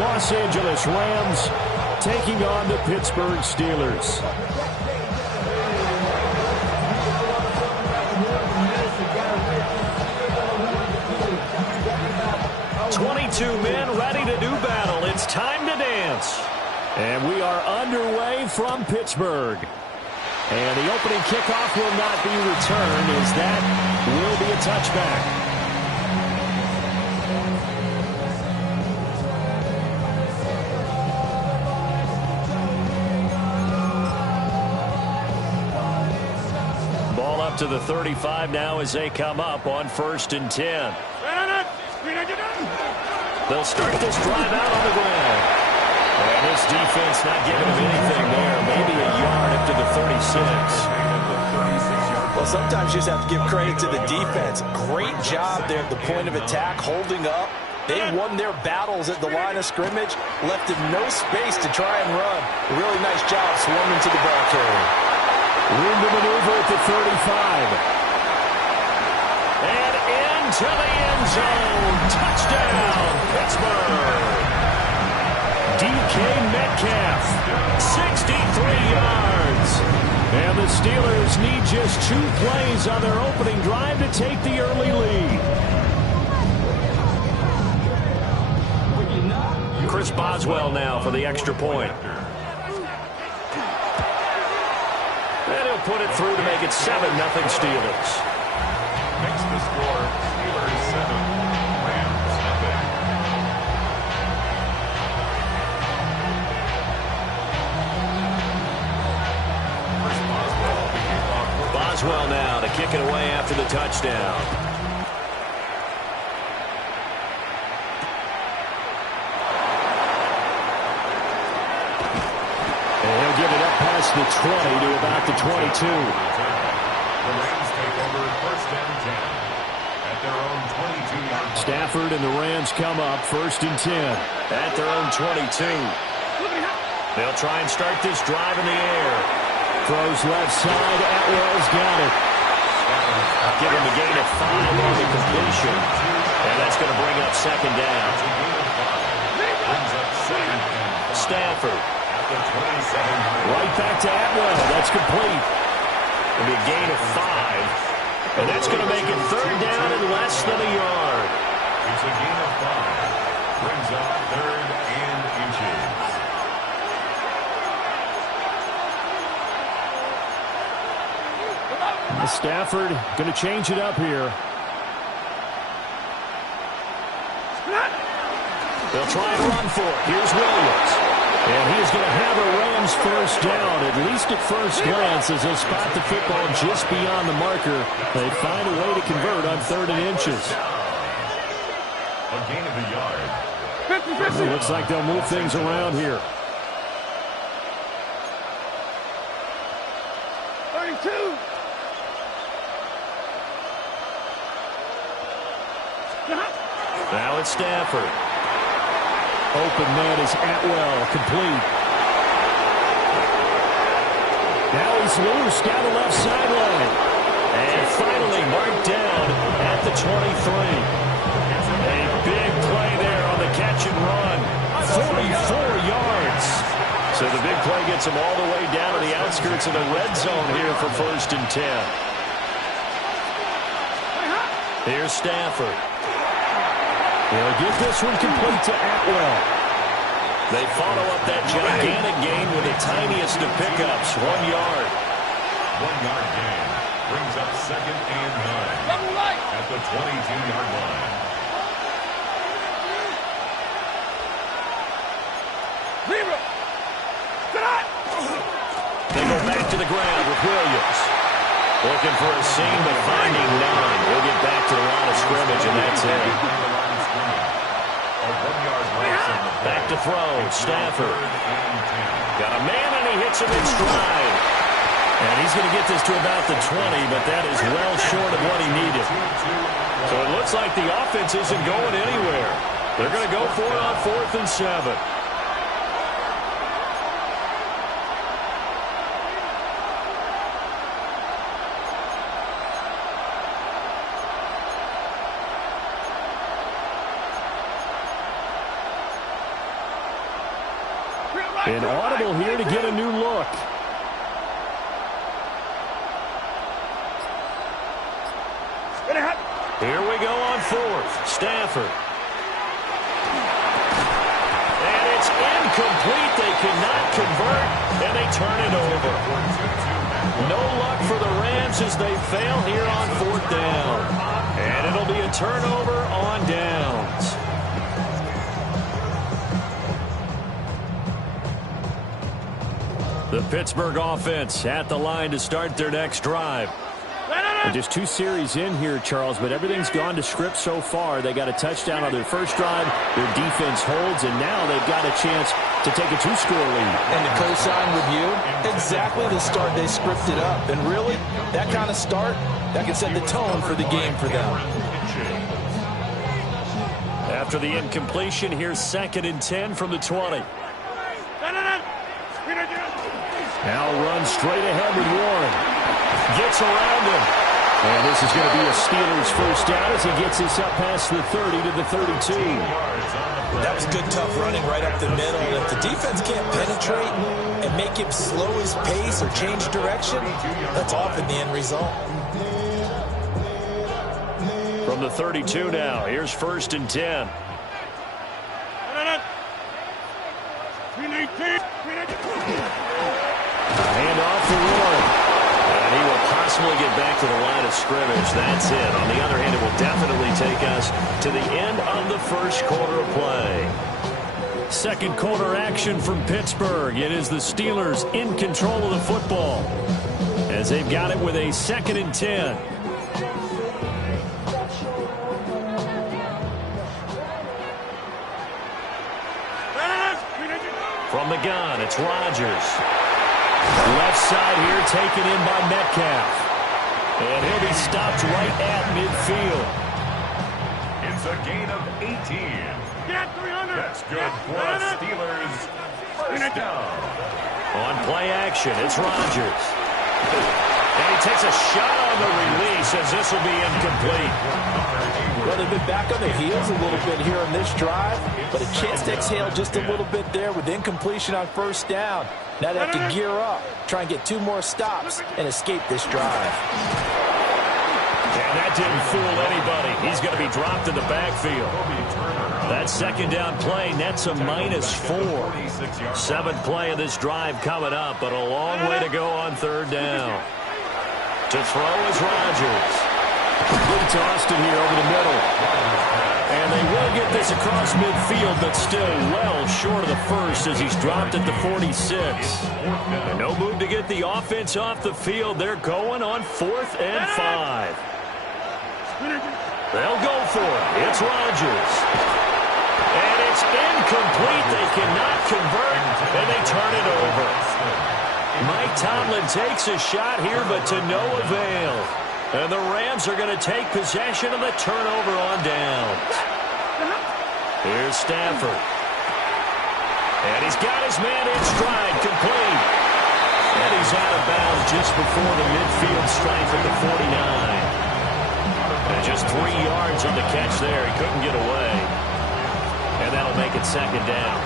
Los Angeles Rams taking on the Pittsburgh Steelers. Men ready to do battle. It's time to dance. And we are underway from Pittsburgh. And the opening kickoff will not be returned, as that will be a touchback. Ball up to the 35 now as they come up on 1st and 10. They'll start this drive out on the ground. And this defense not giving them anything there. Maybe a yard up to the 36. Well, sometimes you just have to give credit to the defense. Great job there at the point of attack, holding up. They won their battles at the line of scrimmage, left them no space to try and run. Really nice job swarming to the ball carrier. Room to maneuver at the 35. And into the end zone. Touchdown, Pittsburgh. DK Metcalf, 63 yards. And the Steelers need just 2 plays on their opening drive to take the early lead. Chris Boswell now for the extra point. And he'll put it through to make it 7-0 Steelers. Makes the score Steelers 7, Rams nothing. Boswell now to kick it away after the touchdown. And he'll give it up past the 20 to about the 22. The Rams take over 1st and 10 at their own 22-yard line. Stafford and the Rams come up 1st and 10 at their own 22. They'll try and start this drive in the air. Throws left side. Atwell's got it. Give him a gain of 5 on the completion. And that's going to bring up 2nd down. Stafford. Right back to Atwell. That's complete. It'll be a gain of 5. And that's going to make it 3rd down and less than a yard. It's a gain of 5. Brings up 3rd and inches. Stafford going to change it up here. They'll try and run for it. Here's Williams. And he's going to have a Rams 1st down, at least at first glance, as they'll spot the football just beyond the marker. They find a way to convert on 3rd and inches. A gain of a yard. It looks like they'll move things around here. 32. Now it's Stafford. Open man is Atwell, complete. Now he's loose down the left sideline. And finally marked down at the 23. A big play there on the catch and run. 44 yards. So the big play gets him all the way down to the outskirts of the red zone here for 1st and 10. Here's Stafford. They'll get this one complete to Atwell. They follow up that gigantic gain with the tiniest of pickups, 1 yard. 1 yard gain brings up 2nd and 9 at the 22-yard line. They go back to the ground with Williams. Looking for a seam, but finding none. We'll get back to the line of scrimmage, and that's it. Back to throw, Stafford. Got a man, and he hits him in stride. And he's going to get this to about the 20, but that is well short of what he needed. So it looks like the offense isn't going anywhere. They're going to go for it on 4th and 7. An audible here to get a new look. Here we go on fourth. Stafford. And it's incomplete. They cannot convert, and they turn it over. No luck for the Rams as they fail here on fourth down. And it'll be a turnover on downs. The Pittsburgh offense at the line to start their next drive. And just 2 series in here, Charles, but everything's gone to script so far. They got a touchdown on their first drive. Their defense holds, and now they've got a chance to take a 2-score lead. And to co-sign with you, exactly the start they scripted up. And really, that kind of start, that can set the tone for the game for them. After the incompletion, here's 2nd and 10 from the 20. Now runs straight ahead with Warren. Gets around him. And this is going to be a Steelers first down as he gets this up past the 30 to the 32. That was good, tough running right up the middle. If the defense can't penetrate and make him slow his pace or change direction, that's often the end result. From the 32 now, here's 1st and 10. Handoff for Warren. And he will possibly get back to the line of scrimmage. That's it. On the other hand, it will definitely take us to the end of the first quarter of play. Second quarter action from Pittsburgh. It is the Steelers in control of the football as they've got it with a 2nd and 10. From the gun, it's Rodgers. Left side here taken in by Metcalf. And he'll be stopped right at midfield. It's a gain of 18. That's good for the Steelers. First down. On play action, it's Rodgers. And he takes a shot on the release as this will be incomplete. Well, they've been back on their heels a little bit here on this drive, but a chance to exhale just a little bit there with incompletion on first down. Now they have to gear up, try and get 2 more stops, and escape this drive. And that didn't fool anybody. He's going to be dropped in the backfield. That 2nd down play nets a -4. 7th play of this drive coming up, but a long way to go on 3rd down. To throw is Rodgers. Good to Austin here over the middle. And they will get this across midfield, but still well short of the first as he's dropped at the 46. And no move to get the offense off the field. They're going on 4th and 5. They'll go for it. It's Rodgers. And it's incomplete. They cannot convert, and they turn it over. Mike Tomlin takes a shot here, but to no avail. And the Rams are going to take possession of the turnover on downs. Here's Stafford. And he's got his man in stride, complete. And he's out of bounds just before the midfield stripe at the 49. And just 3 yards on the catch there. He couldn't get away. And that'll make it 2nd down.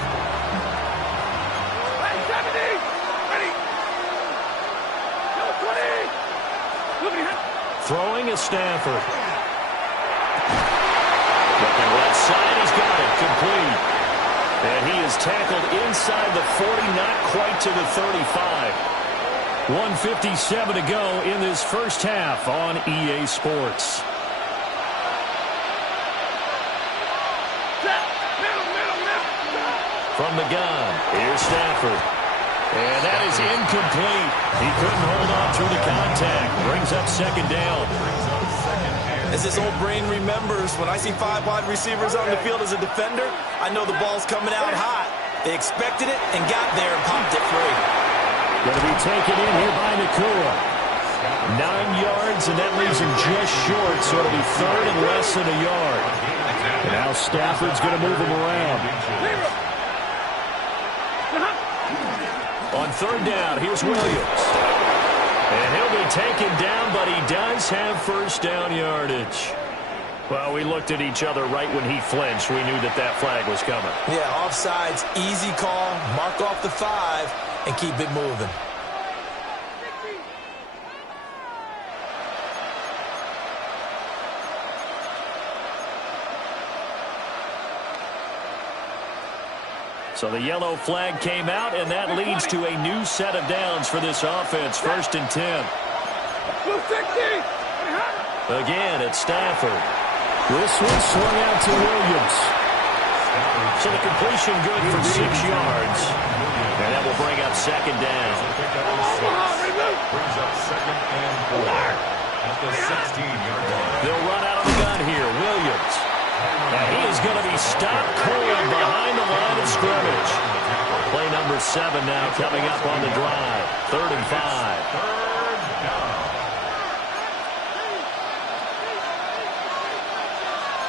Throwing is Stafford. Looking left side, he's got it, complete. And he is tackled inside the 40, not quite to the 35. 1:57 to go in this first half on EA Sports. From the gun, here's Stafford. And that is incomplete. He couldn't hold on through the contact. Brings up 2nd down. As this old brain remembers, when I see 5 wide receivers on the field as a defender, I know the ball's coming out hot. They expected it and got there and popped it free. Going to be taken in here by Nakua. 9 yards, and that leaves him just short, so it'll be 3rd and less than a yard. And now Stafford's going to move him around. On 3rd down, here's Williams. And he'll be taken down, but he does have first down yardage. Well, we looked at each other right when he flinched. We knew that that flag was coming. Yeah, offsides, easy call. Mark off the 5 and keep it moving. So the yellow flag came out, and that leads to a new set of downs for this offense. 1st and 10. Again, it's Stafford. This one swung out to Williams. So the completion good for 6 yards. And that will bring up 2nd down. Brings up 2nd and 4 at the 16-yard line. They'll run out of the gun here. Williams. And he is going to be stopped cold behind the line of scrimmage. Play number 7 now coming up on the drive. 3rd and 5. 3rd down.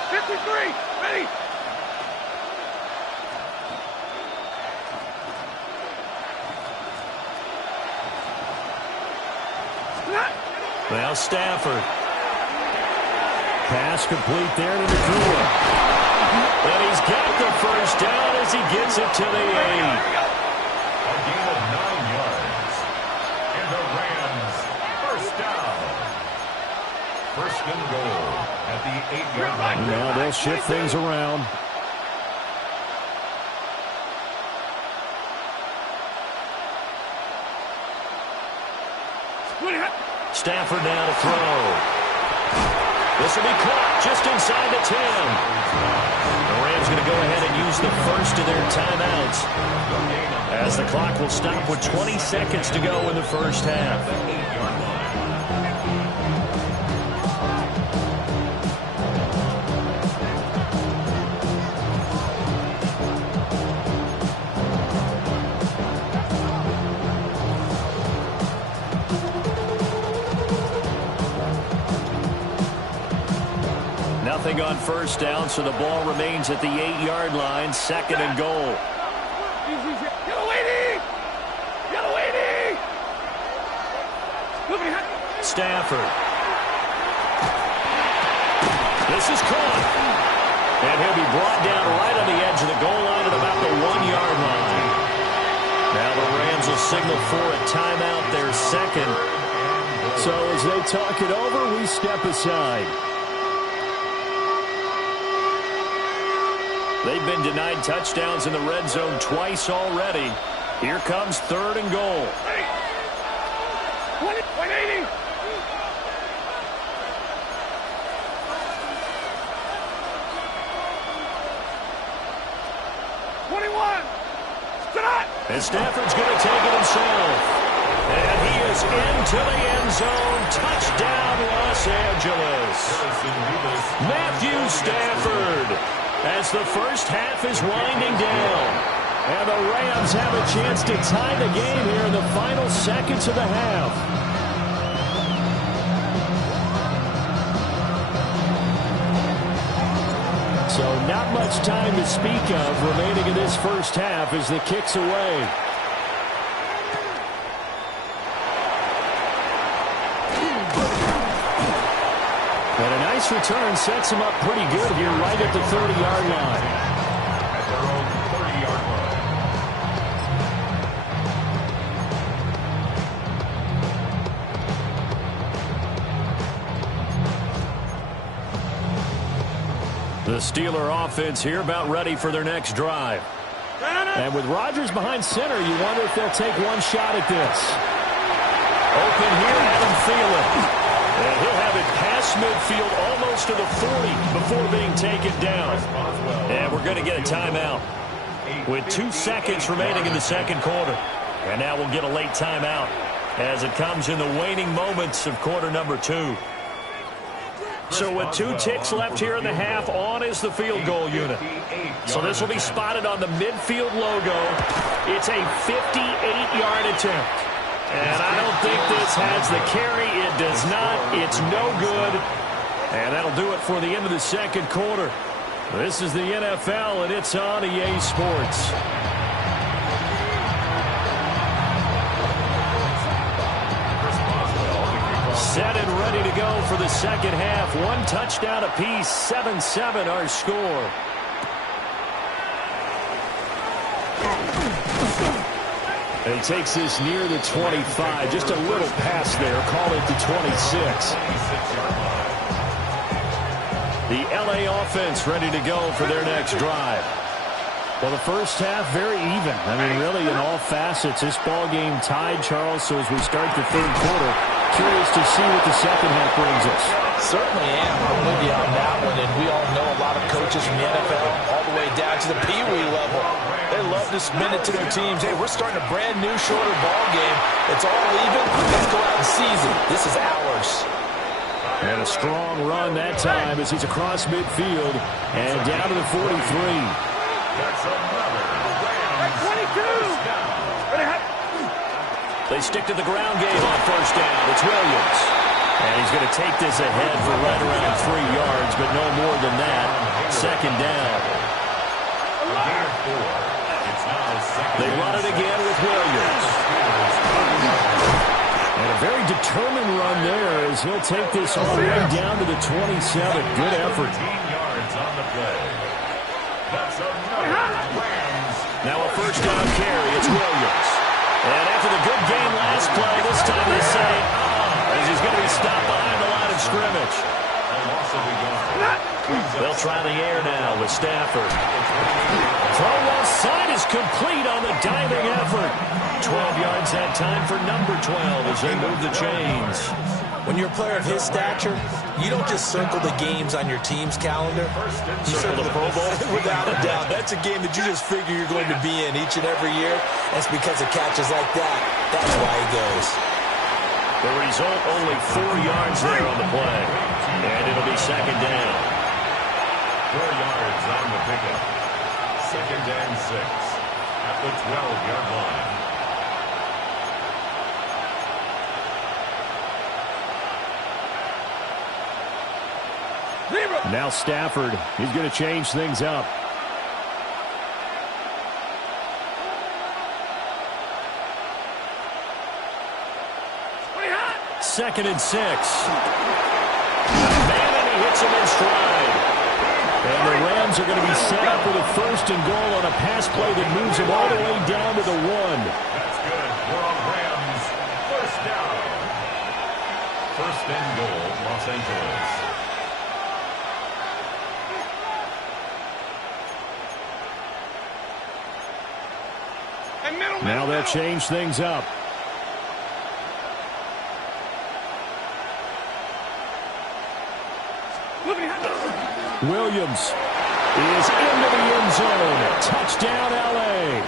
53, ready. Now Stafford. Pass complete there to Nakua. And he's got the 1st down as he gets it to the 8. A gain of 9 yards. And the Rams, 1st down. 1st and goal at the 8-yard line. Now they'll shift things around. Stafford now to throw. This will be caught just inside the 10. The Rams going to go ahead and use the 1st of their timeouts, as the clock will stop with 20 seconds to go in the 1st half. Nothing on 1st down, so the ball remains at the 8-yard line. 2nd and goal. Stafford. This is caught. And he'll be brought down right on the edge of the goal line at about the 1-yard line. Now the Rams will signal for a timeout, their 2nd. So as they talk it over, we step aside. They've been denied touchdowns in the red zone twice already. Here comes 3rd and goal. 180. And Stafford's going to take it himself. And he is into the end zone. Touchdown, Los Angeles. Matthew Stafford, as the 1st half is winding down. And the Rams have a chance to tie the game here in the final seconds of the half. So not much time to speak of remaining in this 1st half as the kick's away. And a nice return sets him up pretty good here right at the 30-yard line. At their own 30-yard line. The Steeler offense here about ready for their next drive. And with Rodgers behind center, you wonder if they'll take one shot at this. Open here, Adam Thielen. And he'll have it past midfield almost to the 40 before being taken down. And we're going to get a timeout with 2 seconds remaining in the 2nd quarter. And now we'll get a late timeout as it comes in the waning moments of quarter number 2. So with 2 ticks left here in the half, on is the field goal unit. So this will be spotted on the midfield logo. It's a 58-yard attempt. And I don't think this has the carry. It does not. It's no good. And that'll do it for the end of the 2nd quarter. This is the NFL, and it's on EA Sports. Set and ready to go for the second half. One touchdown apiece, 7-7 our score. And he takes this near the 25. Just a little pass there. Call it the 26. The LA offense ready to go for their next drive. Well, the first half, very even. I mean, really, in all facets, this ball game tied, Charles. So as we start the third quarter, curious to see what the second half brings us. Certainly am. I'm with you on that one. And we all know a lot of coaches from the NFL all the way down to the Pee-wee level. They love to spin it to their teams. Hey, we're starting a brand new, shorter ball game. It's all even. Let's go out and seize it. This is ours. And a strong run that time as he's across midfield and down to the 43. That's another Rams 22. They stick to the ground game on first down. It's Williams. And he's going to take this ahead for right around 3 yards, but no more than that. Second down. They run it again with Williams. And a very determined run there as he'll take this all the way down to the 27. Good effort. 15 yards on the play. That's another Rams. Now a first down carry. It's Williams. And after the good game last play, this time they say, as he's going to be stopped behind the line of scrimmage. They'll try the air now with Stafford. Throw left side is complete on the diving effort. 12 yards that time for number 12 as they move the chains. When you're a player of his stature, you don't just circle the games on your team's calendar. You circle the Pro Bowl. Without a doubt. That's a game that you just figure you're going to be in each and every year. That's because of catches like that. That's why he goes. The result, only 4 yards there on the play. And it'll be second down. 4 yards on the pickup. Second and 6 at the 12-yard line. Now Stafford, he's going to change things up. Second and 6. Man, and he hits him in stride. And the Rams are going to be set up with a first and goal on a pass play that moves him all the way down to the 1. That's good for a Rams first down. First and goal, Los Angeles. Now they'll change things up. Williams is into the end zone. Touchdown, LA.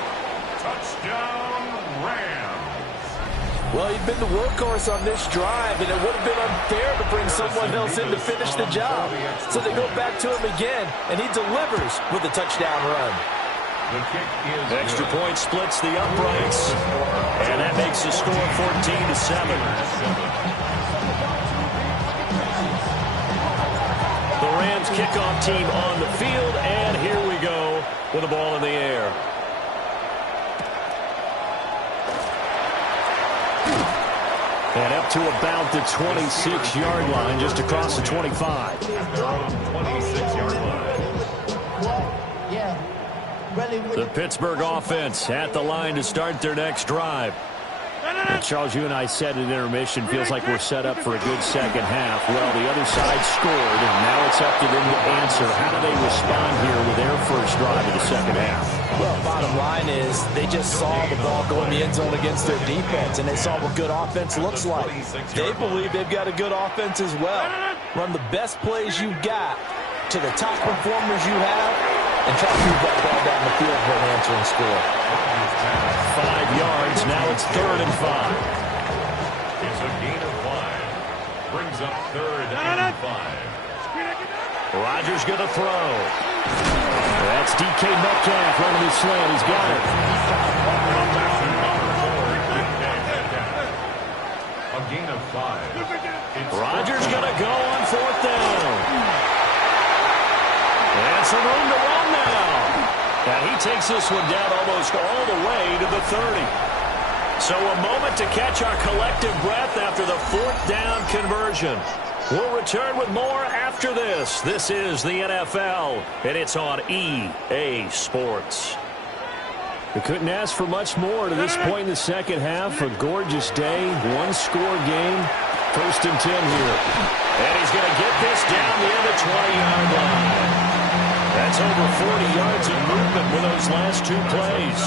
Touchdown, Rams. Well, he'd been the workhorse on this drive, and it would have been unfair to bring someone else in to finish the job. So they go back to him again, and he delivers with a touchdown run. The kick is Extra point splits the uprights, and that makes the score 14-7. The Rams kickoff team on the field, and here we go with the ball in the air. And up to about the 26-yard line, just across the 25. their own 26-yard line. The Pittsburgh offense at the line to start their next drive. And Charles, you and I said at intermission, feels like we're set up for a good second half. Well, the other side scored, and now it's up to them to answer. How do they respond here with their first drive of the second half? Well, bottom line is they just saw the ball go in the end zone against their defense, and they saw what good offense looks like. They believe they've got a good offense as well. Run the best plays you've got to the top performers you have, and try to move that ball down the field for an answering score. 5 yards. Now it's 3rd and 5. It's a gain of 5. Brings up 3rd and 5. Rodgers going to throw. That's DK Metcalf running his slant. He's got it. A gain of 5. Rodgers going to go on 4th down. And some room to run now. And he takes this one down almost all the way to the 30. So a moment to catch our collective breath after the 4th down conversion. We'll return with more after this. This is the NFL, and it's on EA Sports. We couldn't ask for much more to this point in the second half. A gorgeous day, one-score game. 1st and 10 here. And he's going to get this down near the 20-yard line. That's over 40 yards of movement with those last 2 plays.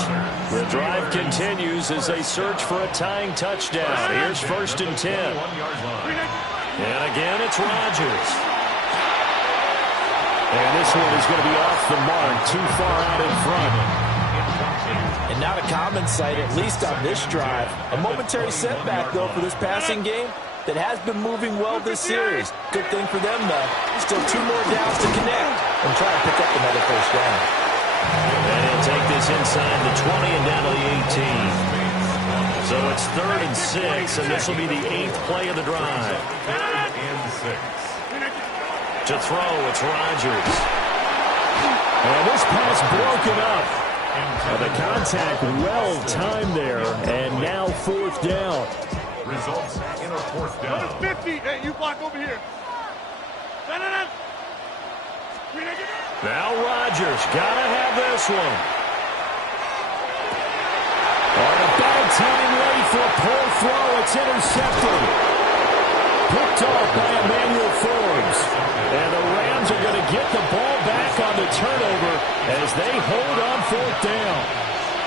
The drive continues as they search for a tying touchdown. Here's 1st and 10. And again, it's Rodgers. And this one is going to be off the mark, too far out in front. And not a common sight, at least on this drive. A momentary setback, though, for this passing game that has been moving well this series. Good thing for them, though. Still 2 more downs to connect and try to pick up another 1st down. And he'll take this inside the 20 and down to the 18. So it's 3rd and 6, and this will be the 8th play of the drive. 3rd and 6. To throw, it's Rodgers. And this pass broken up. The contact well timed there, and now 4th down. Results in a 4th down. 50. Hey, you block over here. Now Rodgers, gotta have this one. On a bad time late for a poor throw, it's intercepted. Picked off by Emmanuel Forbes. And the Rams are going to get the ball back on the turnover as they hold on 4th down.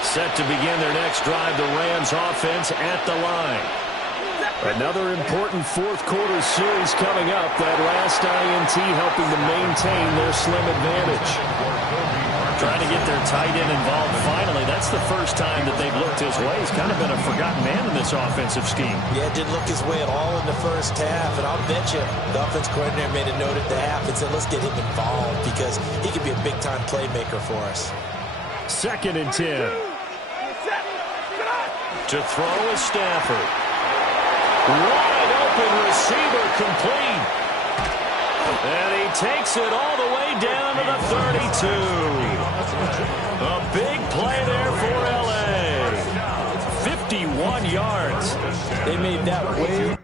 Set to begin their next drive, the Rams offense at the line. Another important 4th quarter series coming up. That last INT helping to maintain their slim advantage. Trying to get their tight end involved finally. That's the first time that they've looked his way. He's kind of been a forgotten man in this offensive scheme. Yeah, it didn't look his way at all in the first half. And I'll bet you the offense coordinator made a note at the half and said, let's get him involved because he could be a big-time playmaker for us. 2nd and 10. To throw is Stafford. Wide open receiver complete. And he takes it all the way down to the 32. A big play there for LA. 51 yards. They made that way.